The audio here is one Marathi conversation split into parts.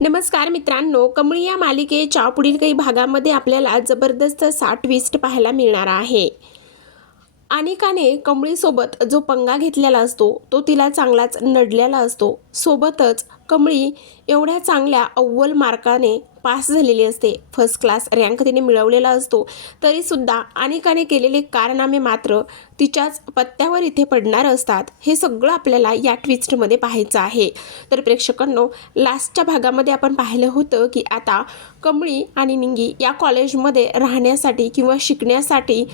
नमस्कार मित्रांनो कमळी या मालिकेच्या पुढील काही भागामध्ये आपल्याला जबरदस्त सा ट्विस्ट पाहायला मिळणार आहे. अनिकाने कमळीसोबत जो पंगा घेतलेला असतो तो तिला चांगलाच नडलेला असतो. सोबतच कमळी एवढ्या चांगल्या अव्वल मार्काने पास झालेली असते. फर्स्ट क्लास रँक तिने मिळवलेला असतो. तरीसुद्धा अनेकाने केलेले कारनामे मात्र तिच्याच पत्त्यावर इथे पडणार असतात. हे सगळं आपल्याला या ट्विस्टमध्ये पाहायचं आहे. तर प्रेक्षकांनो लास्टच्या भागामध्ये आपण पाहिलं होतं की आता कमळी आणि निंगी या कॉलेजमध्ये राहण्यासाठी किंवा शिकण्यासाठी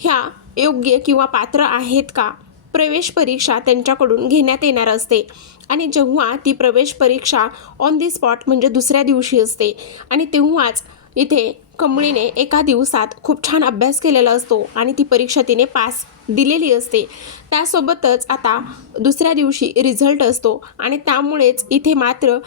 ह्या योग्य किंवा पात्र आहेत का? प्रवेश परीक्षा त्यांच्याकडून घेण्यात येणार असते. आणि जेव्हा ती प्रवेश परीक्षा ऑन दी स्पॉट म्हणजे दुसऱ्या दिवशी असते. आणि तेव्हाच इथे कमळीने एका दिवसात खूप छान अभ्यास केलेला असतो आणि ती परीक्षा तिने पास दिलेली असते. त्यासोबतच आता दुसऱ्या दिवशी रिझल्ट असतो आणि त्यामुळेच इथे मात्र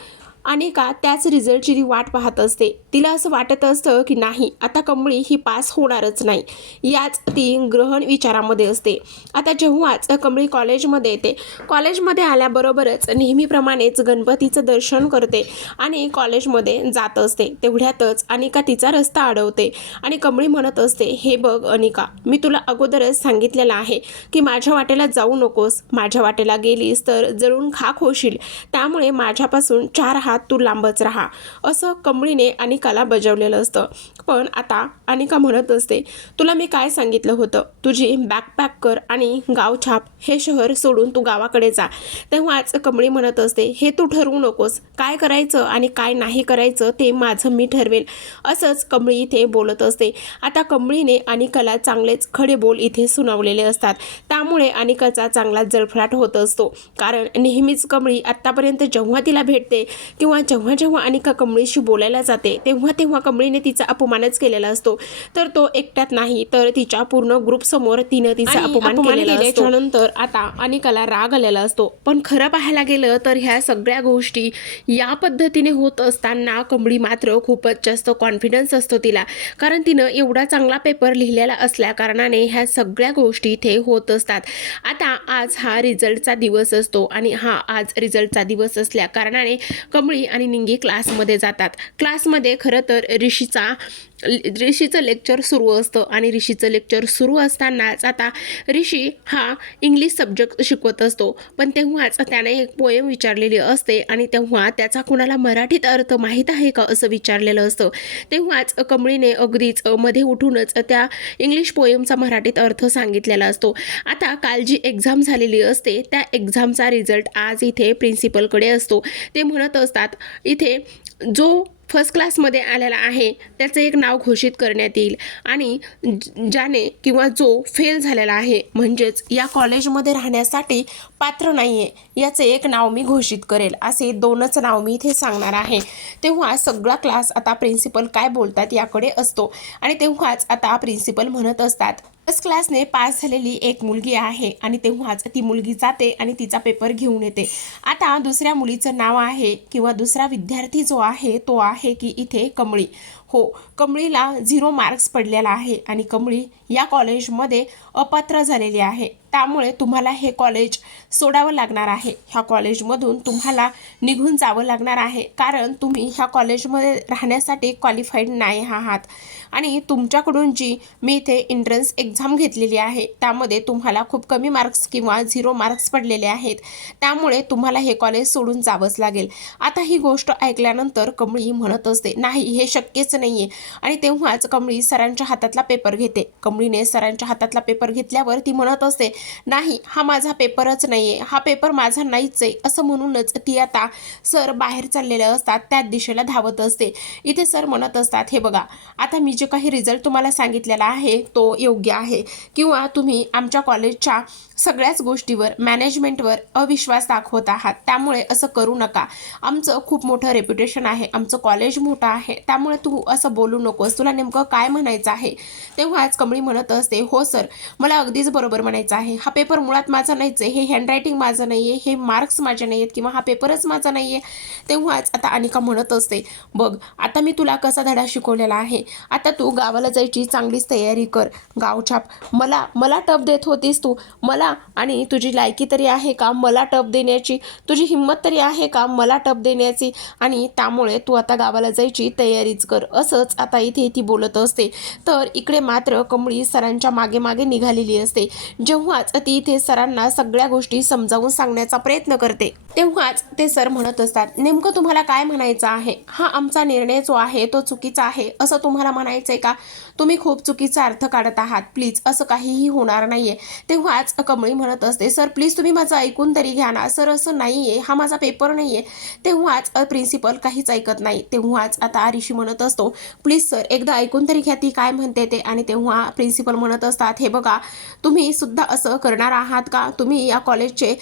अनेका त्याच रिझल्टची ती वाट पाहत असते तिला असं वाटत असतं की नाही आता कमळी ही पास होणारच नाही. याच ती ग्रहण विचारामध्ये असते. आता जेव्हाच कमळी कॉलेजमध्ये येते कॉलेजमध्ये आल्याबरोबरच नेहमीप्रमाणेच गणपतीचं दर्शन करते आणि कॉलेजमध्ये जात असते. तेवढ्यातच अनिका तिचा रस्ता अडवते आणि कमळी म्हणत असते हे बघ अनिका मी तुला अगोदरच सांगितलेलं आहे की माझ्या वाटेला जाऊ नकोस. माझ्या वाटेला गेलीस तर जळून खाक होशील. त्यामुळे माझ्यापासून चार हात तू लांबच राहा. असं कमळीने अनिकाला बजावलेलं असतं. पण आता अनिका म्हणत असते तुला मी काय सांगितलं होतं? तुझी बॅकपॅक कर आणि गाव छाप. हे शहर सोडून तू गावाकडे जा. तेव्हाच कमळी म्हणत असते हे तू ठरवू नकोस. काय करायचं आणि काय नाही करायचं ते माझं मी ठरवेल. असंच कमळी इथे बोलत असते. आता कमळीने अनिकाला चांगलेच खडे बोल इथे सुनावलेले असतात. त्यामुळे अनिकाचा चांगला जळफळाट होत असतो. कारण नेहमीच कमळी आत्तापर्यंत जेव्हा तिला भेटते किंवा जेव्हा जेव्हा अनिका कमळीशी बोलायला जाते तेव्हा तेव्हा कमळीने तिचा अपमानच केलेला असतो. तर तो एकट्यात नाही तर तिच्या पूर्ण ग्रुप समोर तिनं तिचा अपमान केलेला केल्याच्या असतो. नंतर आता अनिकाला राग आलेला असतो. पण खरं पाहायला गेलं तर ह्या सगळ्या गोष्टी या पद्धतीने होत असताना कमळी मात्र खूपच जास्त कॉन्फिडन्स असतो तिला. कारण तिनं एवढा चांगला पेपर लिहिलेला असल्या कारणाने ह्या सगळ्या गोष्टी इथे होत असतात. आता आज हा रिझल्टचा दिवस असतो आणि हा आज रिझल्टचा दिवस असल्या कारणाने कमळी आणि निंगी क्लासमध्ये जातात. क्लासमध्ये खरं तर ऋषीचा ऋषीचं लेक्चर सुरू असतं आणि ऋषीचं लेक्चर सुरू असतानाच आता ऋषी हा इंग्लिश सब्जेक्ट शिकवत असतो. पण तेव्हाच त्याने एक पोएम विचारलेली असते आणि तेव्हा त्याचा कुणाला मराठीत अर्थ माहीत आहे का असं विचारलेलं असतं. तेव्हाच कमळीने अगदीच मध्ये उठूनच त्या इंग्लिश पोएमचा मराठीत अर्थ सांगितलेला असतो. आता काल जी एक्झाम झालेली असते. त्या एक्झामचा रिझल्ट आज इथे प्रिन्सिपलकडे असतो. ते म्हणत असतात इथे जो फर्स्ट क्लासमध्ये आलेला आहे. त्याचं एक नाव घोषित करण्यात येईल. आणि ज्याने किंवा जो फेल झालेला आहे म्हणजेच या कॉलेजमध्ये राहण्यासाठी पात्र नाही आहे याचं एक नाव मी घोषित करेल. असे दोनच नाव मी इथे सांगणार आहे. तेव्हा सगळा क्लास आता प्रिन्सिपल काय बोलतात याकडे असतो. आणि तेव्हाच आता प्रिन्सिपल म्हणत असतात फर्स्ट क्लासने पास झालेली एक मुलगी आहे आणि तेव्हाच ती मुलगी जाते आणि तिचा पेपर घेऊन येते. आता दुसऱ्या मुलीचं नाव आहे किंवा दुसरा विद्यार्थी जो आहे तो आहे की इथे कमळी. हो कमळीला झिरो मार्क्स पडलेला आहे आणि कमळी या कॉलेजमध्ये अपात्र झालेली आहे. त्यामुळे तुम्हाला हे कॉलेज सोडावं लागणार आहे. ह्या कॉलेजमधून तुम्हाला निघून जावं लागणार आहे. कारण तुम्ही ह्या कॉलेजमध्ये राहण्यासाठी क्वालिफाईड नाही आहात. आणि तुमच्याकडून जी मी इथे एंट्रन्स एक्झाम घेतलेली आहे त्यामध्ये तुम्हाला खूप कमी मार्क्स किंवा झिरो मार्क्स पडलेले आहेत. त्यामुळे तुम्हाला हे कॉलेज सोडून जावंच लागेल. आता ही गोष्ट ऐकल्यानंतर कमळी म्हणत असते नाही हे शक्यच नाही आहे आणि तेव्हाच कमळी सरांच्या हातातला पेपर घेते. कमळीने सरांच्या हातातला पेपर घेतल्यावर ती म्हणत असते नाही हा माझा पेपरच नाही आहे हा पेपर माझा नाहीच आहे. असं म्हणूनच ती आता सर बाहेर चाललेले असतात त्याच दिशेला धावत असते. इथे सर म्हणत असतात हे बघा आता मी जे काही रिझल्ट तुम्हाला सांगितलेला आहे तो योग्य आहे. किंवा तुम्ही आमच्या कॉलेजच्या सगळ्याच गोष्टीवर मॅनेजमेंटवर अविश्वास दाखवत आहात. त्यामुळे असं करू नका. आमचं खूप मोठं रेप्युटेशन आहे. आमचं कॉलेज मोठं आहे. त्यामुळे तू असं बोलू नकोस. तुला नेमकं काय म्हणायचं आहे? तेव्हाच कमळी म्हणत असते हो सर मला अगदीच बरोबर म्हणायचं आहे. हा पेपर मुळात माझा नाहीच आहे. हे हँडरायटिंग माझं नाही आहे हे मार्क्स माझे नाही आहेत किंवा हा पेपरच माझा नाही आहे तेव्हाच आता अनिका म्हणत असते बघ आता मी तुला कसा धडा शिकवलेला आहे? आता तू गावाला जायची चांगलीच तयारी कर. गावछाप मला मला टप देत होतीस तू. मला आणि तुझी लायकी तरी आहे का? मला टप देण्याची. तुझी हिंमत तरी आहे का? मला टप देण्याची. आणि त्यामुळे तू आता गावाला जायची तयारीच कर. असंच आता इथे ती बोलत असते. तर इकडे मात्र कमळी सरांच्या मागे मागे निघालेली असते. जेव्हाच ती इथे सरांना सगळ्या गोष्टी समजावून सांगण्याचा प्रयत्न करते तेव्हाच ते सर म्हणत असतात नेमकं तुम्हाला काय म्हणायचं आहे? हा आमचा निर्णय जो आहे तो चुकीचा आहे असं तुम्हाला म्हणायचं म्हणायचंय का? तुम्ही खूप चुकीचा अर्थ काढत आहात. प्लीज असं काहीही होणार नाहीये. तेव्हाच कमळी म्हणत असते सर प्लीज तुम्ही माझं ऐकून तरी घ्या ना. सर असं नाहीये. हा माझा पेपर नाहीये. तेव्हाच प्रिन्सिपल काहीच ऐकत नाही. तेव्हाच आता ऋषी म्हणत असतो प्लीज सर एकदा ऐकून तरी घ्या ती काय म्हणते ते. आणि तेव्हा प्रिन्सिपल म्हणत असतात हे बघा तुम्ही सुद्धा असं करणार आहात का? तुम्ही या कॉलेजचे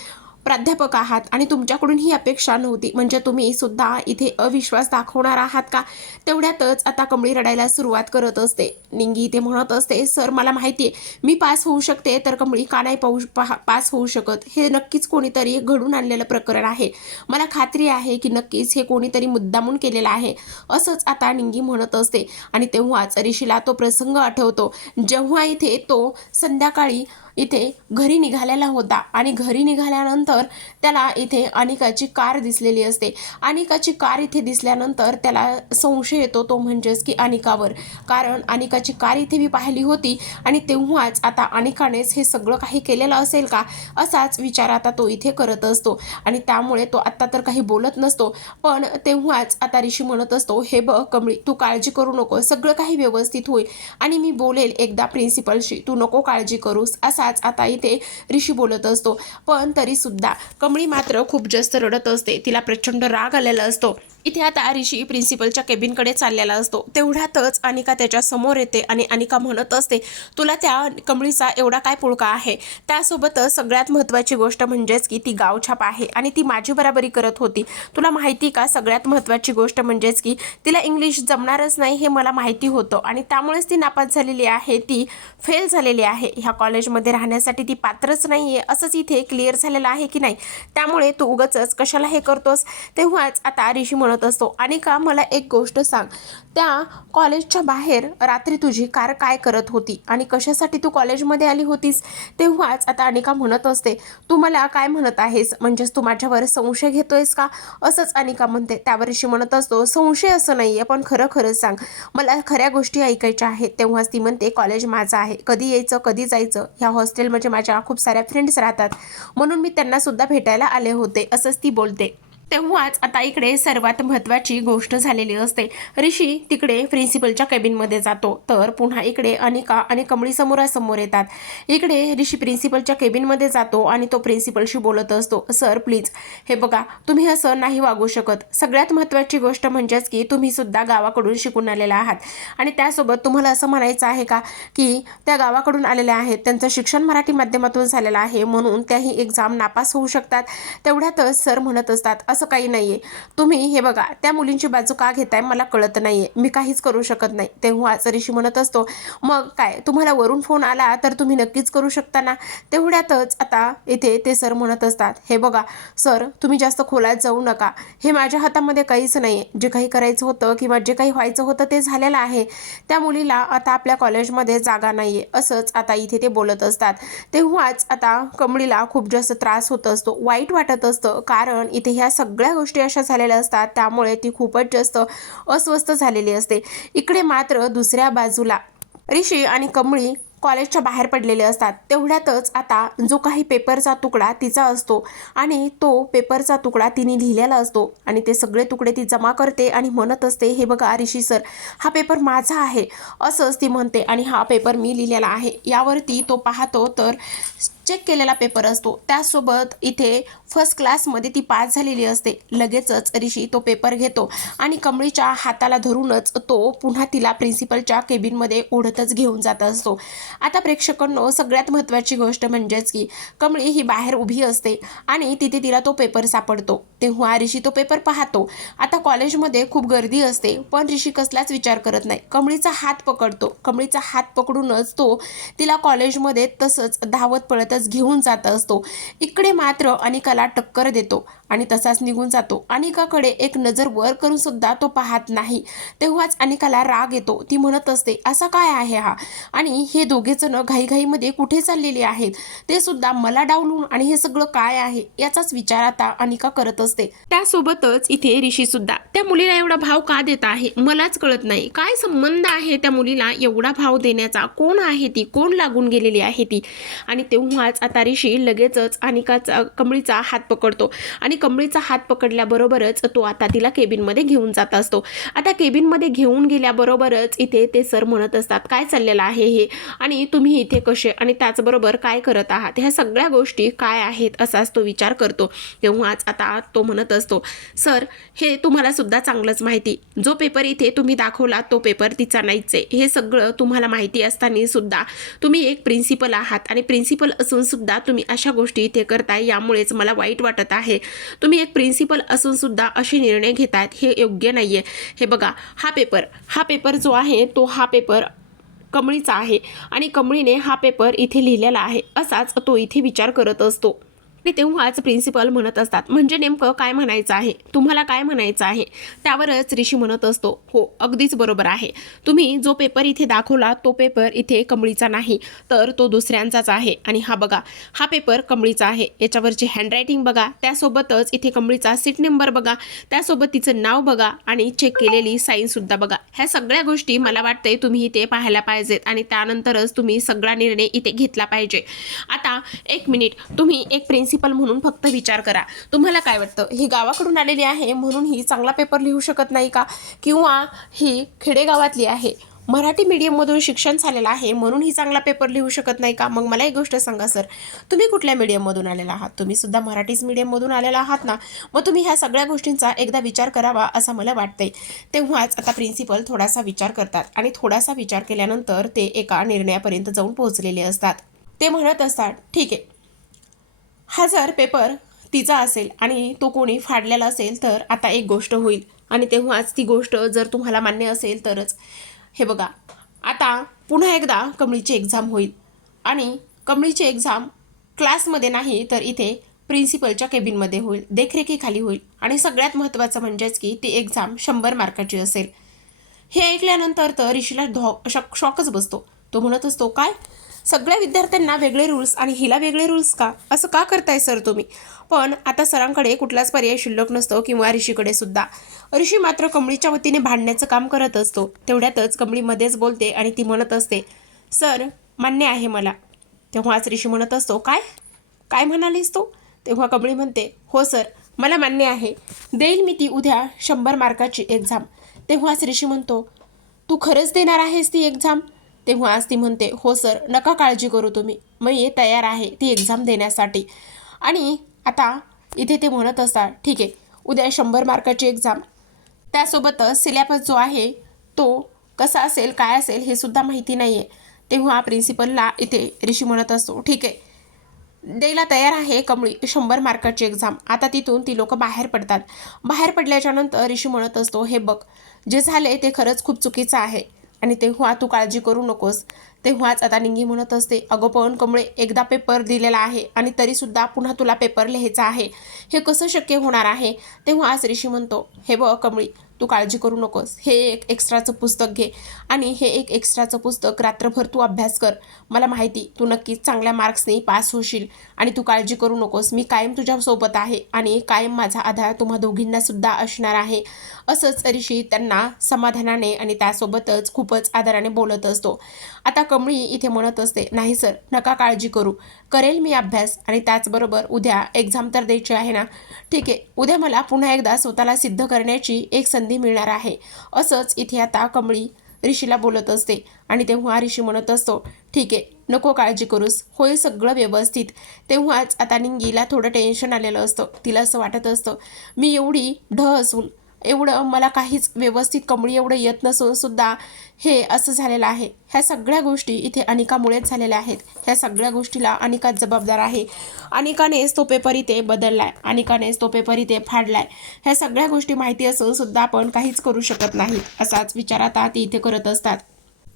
प्राध्यापक आहात आणि तुमच्याकडून ही अपेक्षा नव्हती. म्हणजे तुम्ही सुद्धा इथे अविश्वास दाखवणार आहात का? तेवढ्यातच आता कमळी रडायला सुरुवात करत असते. निंगी इथे म्हणत असते सर मला माहिती आहे मी पास होऊ शकते तर कमळी का नाही पाहू पास होऊ शकत? हे नक्कीच कोणीतरी घडून आणलेलं प्रकरण आहे. मला खात्री आहे की नक्कीच हे कोणीतरी मुद्दामून केलेलं आहे. असंच आता निंगी म्हणत असते. आणि तेव्हाच ऋषीला तो प्रसंग आठवतो. जेव्हा इथे तो संध्याकाळी इथे घरी निघालेला होता. आणि घरी निघाल्यानंतर त्याला इथे अनिकाची कार दिसलेली असते. अनिकाची कार इथे दिसल्यानंतर त्याला संशय येतो तो म्हणजेच की अनिकावर. कारण अनिकाची कार इथे मी पाहिली होती आणि तेव्हाच आता अनिकानेच हे सगळं काही केलेलं असेल का? असाच विचार आता तो इथे करत असतो. आणि त्यामुळे तो आत्ता तर काही बोलत नसतो. पण तेव्हाच आता ऋषी म्हणत असतो हे बघ कमळी तू काळजी करू नको सगळं काही व्यवस्थित होईल. आणि मी बोलेल एकदा प्रिन्सिपलशी. तू नको काळजी करूस. असाच आता इथे ऋषी बोलत असतो. पण तरी सुद्धा कमळी मात्र खूप जास्त रडत असते. तिला प्रचंड राग आलेला असतो. इथे आता आरिशी प्रिन्सिपलच्या केबिनकडे चाललेला असतो. तेवढ्यातच अनिका त्याच्यासमोर येते आणि अनिका म्हणत असते तुला त्या कमळीचा एवढा काय पुळका आहे? त्यासोबतच सगळ्यात महत्त्वाची गोष्ट म्हणजेच की ती गावछाप आहे आणि ती माझी बराबरी करत होती. तुला माहिती का सगळ्यात महत्त्वाची गोष्ट म्हणजेच की तिला इंग्लिश जमणारच नाही हे मला माहिती होतं आणि त्यामुळेच ती नापास झालेली आहे ती फेल झालेली आहे. ह्या कॉलेजमध्ये राहण्यासाठी ती पात्रच नाही आहे असंच इथे क्लिअर झालेलं आहे की नाही? त्यामुळे तू उगच कशाला हे करतोस? तेव्हाच आता ऋषी म्हणत असतो. आणि का मला एक गोष्ट सांग. त्या कॉलेजच्या बाहेर रात्री तुझी कार काय करत होती? आणि कशासाठी तू कॉलेजमध्ये आली होतीस? तेव्हाच आता अनिका म्हणत असते तू मला काय म्हणत आहेस? म्हणजेच तू माझ्यावर संशय घेतोयस का? असंच अनिका म्हणते. त्यावर ऋषी म्हणत असतो संशय असं नाही आहे पण खरं खरं सांग. मला खऱ्या गोष्टी ऐकायच्या आहेत. तेव्हाच ती म्हणते कॉलेज माझं आहे. कधी यायचं कधी जायचं? ह्या हॉस्टेलमध्ये माझ्या खूप साऱ्या फ्रेंड्स राहतात. म्हणून मी त्यांनासुद्धा भेटायला आले होते. असंच ती बोलते. तेव्हाच आता इकडे सर्वात महत्त्वाची गोष्ट झालेली असते. ऋषी तिकडे प्रिन्सिपलच्या केबिनमध्ये जातो. तर पुन्हा इकडे अनिका आणि कमळी समोरासमोर येतात. इकडे ऋषी प्रिन्सिपलच्या केबिनमध्ये जातो आणि तो प्रिन्सिपलशी बोलत असतो सर प्लीज हे बघा तुम्ही असं नाही वागू शकत. सगळ्यात महत्त्वाची गोष्ट म्हणजेच की तुम्ही सुद्धा गावाकडून शिकून आलेला आहात. आणि त्यासोबत तुम्हाला असं म्हणायचं आहे का की त्या गावाकडून आलेल्या आहेत. त्यांचं शिक्षण मराठी माध्यमातून झालेलं आहे. म्हणून त्याही एक्झाम नापास होऊ शकतात. तेवढ्यातच सर म्हणत असतात असं असं काही नाहीये. तुम्ही हे बघा त्या मुलींची बाजू का घेताय मला कळत नाहीये. मी काहीच करू शकत नाही. तेव्हाच ऋषी म्हणत असतो मग काय तुम्हाला वरून फोन आला तर तुम्ही नक्कीच करू शकता ना? तेवढ्यातच आता इथे ते सर म्हणत असतात हे बघा सर तुम्ही जास्त खोलात जाऊ नका. हे माझ्या हातामध्ये काहीच नाही जे काही करायचं होतं किंवा जे काही व्हायचं होतं ते झालेलं आहे. त्या मुलीला आता आपल्या कॉलेजमध्ये जागा नाही आहे असंच आता इथे ते बोलत असतात. तेव्हाच आता कमळीला खूप जास्त त्रास होत असतो. वाईट वाटत असतं. कारण इथे ह्या सगळ्या सगळ्या गोष्टी अशा झालेल्या असतात त्यामुळे ती खूपच जास्त अस्वस्थ झालेली असते. इकडे मात्र दुसऱ्या बाजूला ऋषी आणि कमळी कॉलेजच्या बाहेर पडलेले असतात. तेवढ्यातच आता जो काही पेपरचा तुकडा तिचा असतो आणि तो पेपरचा तुकडा तिने लिहिलेला असतो आणि ते सगळे तुकडे ती जमा करते आणि म्हणत असते हे बघा ऋषी सर हा पेपर माझा आहे असंच ती म्हणते आणि हा पेपर मी लिहिलेला आहे. यावरती तो पाहतो तर चेक केलेला पेपर असतो. त्यासोबत इथे फर्स्ट क्लासमध्ये ती पास झालेली असते. लगेचच ऋषी तो पेपर घेतो. आणि कमळीच्या हाताला धरूनच तो पुन्हा तिला प्रिन्सिपलच्या केबिनमध्ये ओढतच घेऊन जात असतो. आता प्रेक्षकांनो सगळ्यात महत्त्वाची गोष्ट म्हणजेच की कमळी ही बाहेर उभी असते आणि तिथे तिला तो पेपर सापडतो. तेव्हा ऋषी तो पेपर पाहतो. आता कॉलेजमध्ये खूप गर्दी असते पण ऋषी कसलाच विचार करत नाही. कमळीचा हात पकडतो. कमळीचा हात पकडूनच तो तिला कॉलेजमध्ये तसंच धावत पळत सोबतच घेऊन जात असतो. इकडे मात्र अनिकाला टक्कर देतो आणि तसाच निघून जातो. अनिकाकडे एक नजर वर करून सुद्धा तो पाहत नाही. तेव्हाच अनिकाला राग येतो. ती म्हणत असते असा काय आहे हा? आणि हे दोघे जण घाईघाईमध्ये कुठे चाललेले आहेत? ते सुद्धा मला डावलून आणि हे सगळं काय आहे? याचाच विचार आता अनिका करत असते. त्यासोबतच इथे ऋषी सुद्धा त्या मुलीला एवढा भाव का देत आहे? मलाच कळत नाही. काय संबंध आहे त्या मुलीला एवढा भाव देण्याचा? कोण आहे ती? कोण लागून गेलेली आहे ती? आणि तेव्हाच आता ऋषी लगेचच अनिकाचा कमळीचा हात पकडतो. आणि कमळीचा हात पकडल्याबरोबरच तो आता तिला केबिनमध्ये घेऊन जात असतो. आता केबिनमध्ये घेऊन गेल्याबरोबरच इथे ते सर म्हणत असतात काय चाललेलं आहे हे? आणि तुम्ही इथे कसे? आणि त्याचबरोबर काय करत आहात? ह्या सगळ्या गोष्टी काय आहेत? असाच तो विचार करतो. तेव्हाच आता तो म्हणत असतो सर हे तुम्हाला सुद्धा चांगलंच माहिती. जो पेपर इथे तुम्ही दाखवला तो पेपर तिचा नाहीच आहे. हे सगळं तुम्हाला माहिती असताना सुद्धा तुम्ही एक प्रिन्सिपल आहात. आणि प्रिन्सिपल असं सुद्धा तुम्ही अशा गोष्टी इथे करताय यामुळेच मला वाईट वाटत आहे. तुम्ही एक प्रिन्सिपल असून सुद्धा असे निर्णय घेतायत हे योग्य नाही आहे हे बघा हा पेपर हा पेपर जो आहे तो हा पेपर कमळीचा आहे. आणि कमळीने हा पेपर इथे लिहिलेला आहे. असाच तो इथे विचार करत असतो. आणि तेव्हाच प्रिन्सिपल म्हणत असतात म्हणजे नेमकं काय म्हणायचं आहे? तुम्हाला काय म्हणायचं आहे? त्यावरच ऋषी म्हणत असतो हो अगदीच बरोबर आहे. तुम्ही जो पेपर इथे दाखवला तो पेपर इथे कमळीचा नाही तर तो दुसऱ्यांचाच आहे. आणि हा बघा हा पेपर कमळीचा आहे. याच्यावरची हँडरायटिंग बघा त्यासोबतच इथे कमळीचा सीट नंबर बघा त्यासोबत तिचं नाव बघा आणि चेक केलेली साईनसुद्धा बघा. ह्या सगळ्या गोष्टी मला वाटतंय तुम्ही इथे पाहायला पाहिजेत आणि त्यानंतरच तुम्ही सगळा निर्णय इथे घेतला पाहिजे. आता एक मिनिट तुम्ही एक प्रिन्सिपल म्हणून फक्त विचार करा. तुम्हाला काय वाटतं? ही गावाकडून आलेली आहे म्हणून ही चांगला पेपर लिहू शकत नाही का? किंवा ही खेडेगावातली आहे मराठी मीडियममधून शिक्षण झालेलं आहे म्हणून ही चांगला पेपर लिहू शकत नाही का? मग मला एक गोष्ट सांगा सर तुम्ही कुठल्या मीडियममधून आलेला आहात? तुम्ही सुद्धा मराठीच मीडियममधून आलेला आहात ना? मग तुम्ही ह्या सगळ्या गोष्टींचा एकदा विचार करावा असं मला वाटतंय. तेव्हाच आता प्रिन्सिपल थोडासा विचार करतात आणि थोडासा विचार केल्यानंतर ते एका निर्णयापर्यंत जाऊन पोहोचलेले असतात. ते म्हणत असतात ठीक आहे हा जर पेपर तिचा असेल आणि तो कोणी फाडलेला असेल तर आता एक गोष्ट होईल. आणि तेव्हाच ती गोष्ट जर तुम्हाला मान्य असेल तरच. हे बघा आता पुन्हा एकदा कमळीची एक्झाम होईल. आणि कमळीची एक्झाम क्लासमध्ये नाही तर इथे प्रिन्सिपलच्या केबिनमध्ये होईल. देखरेखीखाली होईल. आणि सगळ्यात महत्त्वाचं म्हणजेच की ती एक्झाम शंभर मार्काची असेल. हे ऐकल्यानंतर तर ऋषीला धॉ शॉकच बसतो. तो म्हणत असतो काय? सगळ्या विद्यार्थ्यांना वेगळे रूल्स आणि हिला वेगळे रूल्स का? असं का करताय सर तुम्ही? पण आता सरांकडे कुठलाच पर्याय शिल्लक नसतो किंवा ऋषीकडे सुद्धा. ऋषी मात्र कमळीच्या वतीने भांडण्याचं काम करत असतो. तेवढ्यातच कमळीमध्येच बोलते आणि ती म्हणत असते सर मान्य आहे मला. तेव्हाच ऋषी म्हणत असतो काय? काय म्हणालीस तू? तेव्हा कमळी म्हणते हो सर मला मान्य आहे. देईल मी ती उद्या शंभर मार्काची एक्झाम तेव्हाच ऋषी म्हणतो तू खरंच देणार आहेस ती एक्झाम तेव्हा आज ती म्हणते हो सर नका काळजी करू तुम्ही. मी तयार आहे ती एक्झाम देण्यासाठी. आणि आता इथे ते म्हणत असतात ठीक आहे उद्या शंभर मार्काची एक्झाम त्यासोबतच सिलेबस जो आहे तो कसा असेल काय असेल हे सुद्धा माहिती नाही आहे तेव्हा प्रिन्सिपलला इथे ऋषी म्हणत असतो ठीक आहे द्यायला तयार आहे कमळी शंभर मार्काची एक्झाम आता तिथून ती लोक बाहेर पडतात. बाहेर पडल्याच्यानंतर ऋषी म्हणत असतो हे बघ जे झाले ते खरंच खूप चुकीचं आहे. आणि तेव्हा तू काळजी करू नकोस. तेव्हाच आता निंगी म्हणत असते अगं पवन कमळे एकदा पेपर दिलेला आहे आणि तरीसुद्धा पुन्हा तुला पेपर लिहायचा आहे. हे कसं शक्य होणार आहे? तेव्हाच ऋषी म्हणतो हे बघ कमळी तू काळजी करू नकोस. हे एक एक्स्ट्राचं पुस्तक घे. आणि हे एक एक्स्ट्राचं पुस्तक रात्रभर तू अभ्यास कर. मला माहिती तू नक्कीच चांगल्या मार्क्सने पास होशील. आणि तू काळजी करू नकोस. मी कायम तुझ्यासोबत आहे आणि कायम माझा आधार तुम्हा दोघींनासुद्धा असणार आहे. असंच ऋषी त्यांना समाधानाने आणि त्यासोबतच खूपच आदराने बोलत असतो. आता कमळी इथे म्हणत असते नाही सर नका काळजी करू. करेल मी अभ्यास आणि त्याचबरोबर उद्या एक्झाम तर द्यायची आहे ना? ठीक आहे उद्या मला पुन्हा एकदा स्वतःला सिद्ध करण्याची एक संधी मिळणार आहे. असंच इथे आता कमळी ऋषीला बोलत असते आणि तेव्हा ऋषी म्हणत असतो ठीक आहे नको काळजी करूस. होईल सगळं व्यवस्थित. तेव्हाच आता निंगीला थोडं टेन्शन आलेलं असतं. तिला असं वाटत असतं मी एवढी ढ असून एवढं मला काहीच व्यवस्थित कमळी एवढं येत नसून सुद्धा हे असं झालेलं आहे. ह्या सगळ्या गोष्टी इथे अनिकामुळेच झालेल्या आहेत. ह्या सगळ्या गोष्टीला अनिकाच जबाबदार आहे. अनिकानेच तो पेपर इथे बदललाय. अनिकानेच तो पेपर इथे फाडलाय. ह्या सगळ्या गोष्टी माहिती असून सुद्धा आपण काहीच करू शकत नाही. असाच विचार आता ते इथे करत असतात.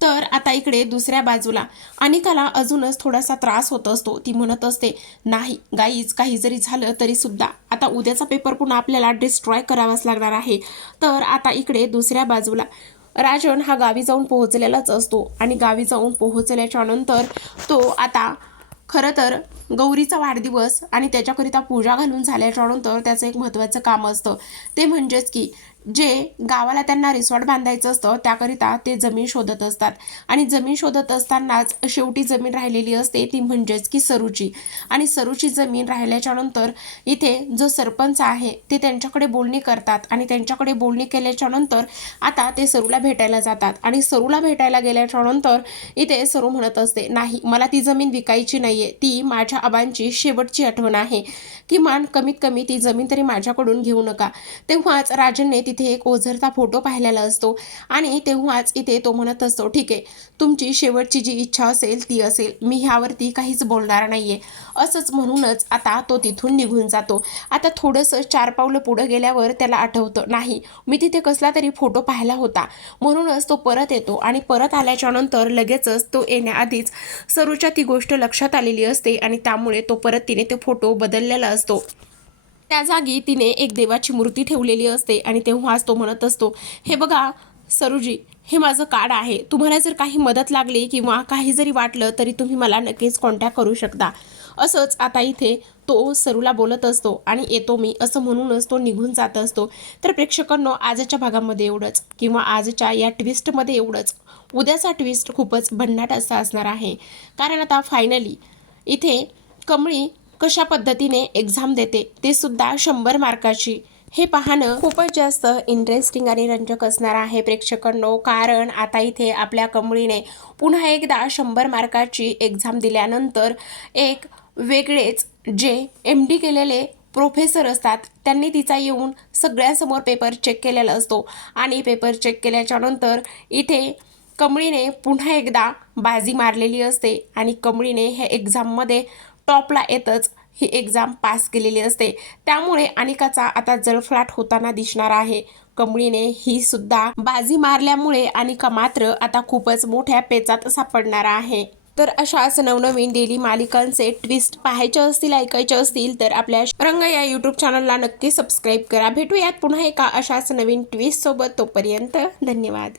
तर आता इकडे दुसऱ्या बाजूला. अनिकाला अजूनच थोडासा त्रास होत असतो. ती म्हणत असते नाही गाईज काही जरी झालं तरी सुद्धा आता उद्याचा पेपर पुन्हा आपल्याला डिस्ट्रॉय करावाच लागणार आहे. तर आता इकडे दुसऱ्या बाजूला. राजन हा गावी जाऊन पोहोचलेलाच असतो आणि गावी जाऊन पोहोचल्याच्या नंतर तो आता खरं तर गौरीचा वाढदिवस आणि त्याच्याकरिता पूजा घालून झाल्याच्यानंतर त्याचं एक महत्त्वाचं काम असतं. ते म्हणजेच की जे गावाला त्यांना रिसॉर्ट बांधायचं असतं त्याकरिता ते जमीन शोधत असतात. आणि जमीन शोधत असतानाच शेवटी जमीन राहिलेली असते ती म्हणजेच की सरूची. आणि सरूची जमीन राहिल्याच्या नंतर इथे जो सरपंच आहे ते त्यांच्याकडे बोलणी करतात. आणि त्यांच्याकडे बोलणी केल्याच्यानंतर आता ते सरूला भेटायला जातात. आणि सरूला भेटायला गेल्याच्यानंतर इथे सरू म्हणत असते नाही मला ती जमीन विकायची नाहीये. ती माझ्या आबांची शेवटची आठवण आहे. किमान कमीत कमी ती जमीन तरी माझ्याकडून घेऊ नका. तेव्हाच राजनने तिथे एक ओझरता फोटो पाहिलेला असतो आणि तेव्हाच इथे तो म्हणत असतो ठीक आहे तुमची शेवटची जी इच्छा असेल ती असेल. मी ह्यावरती काहीच बोलणार नाहीये. असंच म्हणूनच आता तो तिथून निघून जातो. आता थोडंसं चार पावलं पुढं गेल्यावर त्याला आठवतं नाही मी तिथे कसला तरी फोटो पाहिला होता. म्हणूनच तो परत येतो आणि परत आल्याच्यानंतर लगेचच तो येण्याआधीच सरूच्या ती गोष्ट लक्षात आलेली असते आणि त्यामुळे तो परत तिने तो फोटो बदललेला असतो. त्या जागी तिने एक देवाची मूर्ती ठेवलेली असते आणि तेव्हाच तो म्हणत असतो हे बघा सरूजी हे माझं कार्ड आहे. तुम्हाला जर काही मदत लागली किंवा काही जरी वाटलं तरी तुम्ही मला नक्कीच कॉन्टॅक्ट करू शकता. असंच आता इथे तो सरूला बोलत असतो आणि येतो मी असं म्हणूनच तो निघून जात असतो. तर प्रेक्षकांनो आजच्या भागामध्ये एवढंच किंवा आजच्या या ट्विस्टमध्ये एवढंच. उद्याचा ट्विस्ट खूपच भन्नाट असा असणार आहे. कारण आता फायनली इथे कमळी कशा पद्धतीने एक्झाम देते ते सुद्धा शंभर मार्काची. हे पाहणं खूपच जास्त इंटरेस्टिंग आणि रंजक असणार आहे प्रेक्षकांनो कारण आता इथे आपल्या कमळीने पुन्हा एकदा शंभर मार्काची एक्झाम दिल्यानंतर एक वेगळेच जे एम डी केलेले प्रोफेसर असतात त्यांनी तिचा येऊन सगळ्यांसमोर पेपर चेक केलेला असतो. आणि पेपर चेक केल्याच्यानंतर इथे कमळीने पुन्हा एकदा बाजी मारलेली असते आणि कमळीने ह्या एक्झाममध्ये टॉपला येतच ही एक्झाम पास केलेली असते. त्यामुळे अनिकाचा आता जळफळाट होताना दिसणार आहे. कमळीने ही सुद्धा बाजी मारल्यामुळे अनिका मात्र आता खूपच मोठ्या पेचात सापडणार आहे. तर अशाच नवनवीन डेली मालिकांचे ट्विस्ट पाहायचे असतील ऐकायचे असतील तर आपल्या रंग या यूट्यूब चॅनलला नक्की सबस्क्राईब करा. भेटूयात पुन्हा एका अशाच नवीन ट्विस्ट सोबत. तोपर्यंत धन्यवाद.